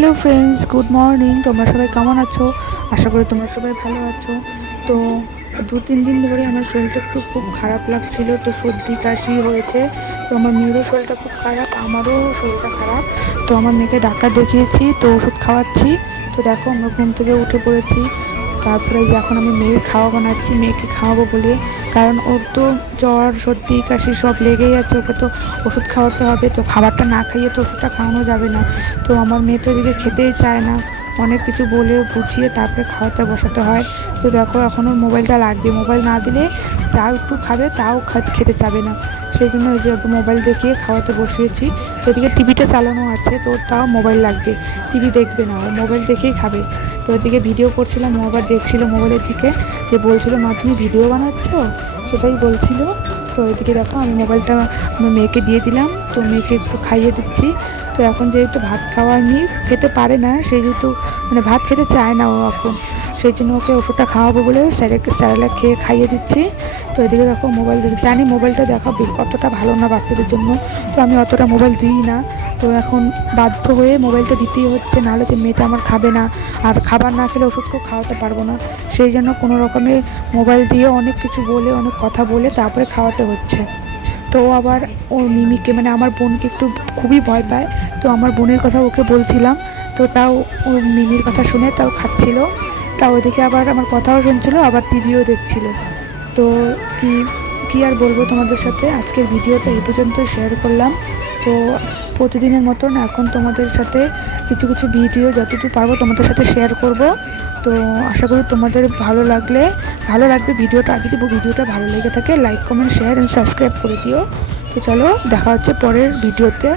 Hello friends, good morning. তোমরা সবাই কেমন আছো? আশা করি তোমরা সবাই ভালো আছো। তো 2-3 দিন ধরে আমার শরীরটা একটু খুব খারাপ লাগছিল, তো সর্দি কাশি হয়েছে। তো আমার মেয়েরও শরীরটা খুব খারাপ, আমারও শরীরটা খারাপ। তো আমার মেয়েকে ডাক্তার দেখিয়েছি, তো ওষুধ খাওয়াচ্ছি। তো দেখো আমরা ঘুম থেকে উঠে পড়েছি। তারপরে এখন আমি মেয়ের খাওয়া বানাচ্ছি, মেয়েকে খাওয়াবো বলে। কারণ ওর তো জ্বর সর্দি কাশি সব লেগেই আছে, ওকে তো ওষুধ খাওয়াতে হবে। তো খাবারটা না খাইয়ে তো ওষুধটা খাওয়ানো যাবে না। তো আমার মেয়ে তো এদিকে খেতেই চায় না, অনেক কিছু বলে বুঝিয়ে তারপরে খাওয়াতে বসাতে হয়। তো দেখো এখন ওর মোবাইলটা লাগবে, মোবাইল না দিলে তাও একটু খাবে, তাও খেতে চাবে না। সেই জন্য ওই যে মোবাইল দেখিয়ে খাওয়াতে বসিয়েছি। তো এদিকে টিভিটা চালানো আছে, তো তাও মোবাইল লাগবে, টিভি দেখবে না, ও মোবাইল দেখেই খাবে। তো ওইদিকে ভিডিও করছিলাম, ও আবার দেখছিল মোবাইলের দিকে, যে বলছিল মা তুমি ভিডিও বানাচ্ছ, সেটাই বলছিল। তো ওইদিকে দেখো আমি মোবাইলটা আমার মেয়েকে দিয়ে দিলাম, তো মেয়েকে একটু খাইয়ে দিচ্ছি। তো এখন যেহেতু ভাত খাওয়ানি, খেতে পারে না, সেই যেহেতু মানে ভাত খেতে চায় না ও এখন, সেই জন্য ওকে ওষুধটা খাওয়াবো বলে স্যারেলাক খেয়ে খাইয়ে দিচ্ছি। তো এদিকে দেখো মোবাইল দেখে, জানি মোবাইলটা দেখা অতটা ভালো না বাচ্চাদের জন্য, তো আমি অতটা মোবাইল দিই না। তো এখন বাধ্য হয়ে মোবাইলটা দিতেই হচ্ছে, নাহলে যে মেয়েটা আমার খাবে না, আর খাবার না খেলে ওষুধকেও খাওয়াতে পারবো না। সেই জন্য কোনো রকমে মোবাইল দিয়ে অনেক কিছু বলে, অনেক কথা বলে তারপরে খাওয়াতে হচ্ছে। তো আবার ও মিমিকে মানে আমার বোনকে একটু খুবই ভয় পায়, তো আমার বোনের কথা ওকে বলছিলাম, তো তাও ও মিমির কথা শুনে তাও খাচ্ছিল। তাও ওদিকে আবার আমার কথাও শুনছিল, আবার টিভিও দেখছিল। তো কি কি আর বলবো তোমাদের সাথে, আজকের ভিডিওটা এই পর্যন্ত শেয়ার করলাম। তো প্রতিদিনের মতন এখন তোমাদের সাথে কিছু কিছু ভিডিও যতটুকু পারবো তোমাদের সাথে শেয়ার করব। তো আশা করি তোমাদের ভালো লাগবে ভিডিওটা। যদি ভিডিওটা ভালো লেগে থাকে like comment share and subscribe করে দিও। তো চলো দেখা হচ্ছে পরের ভিডিওতে।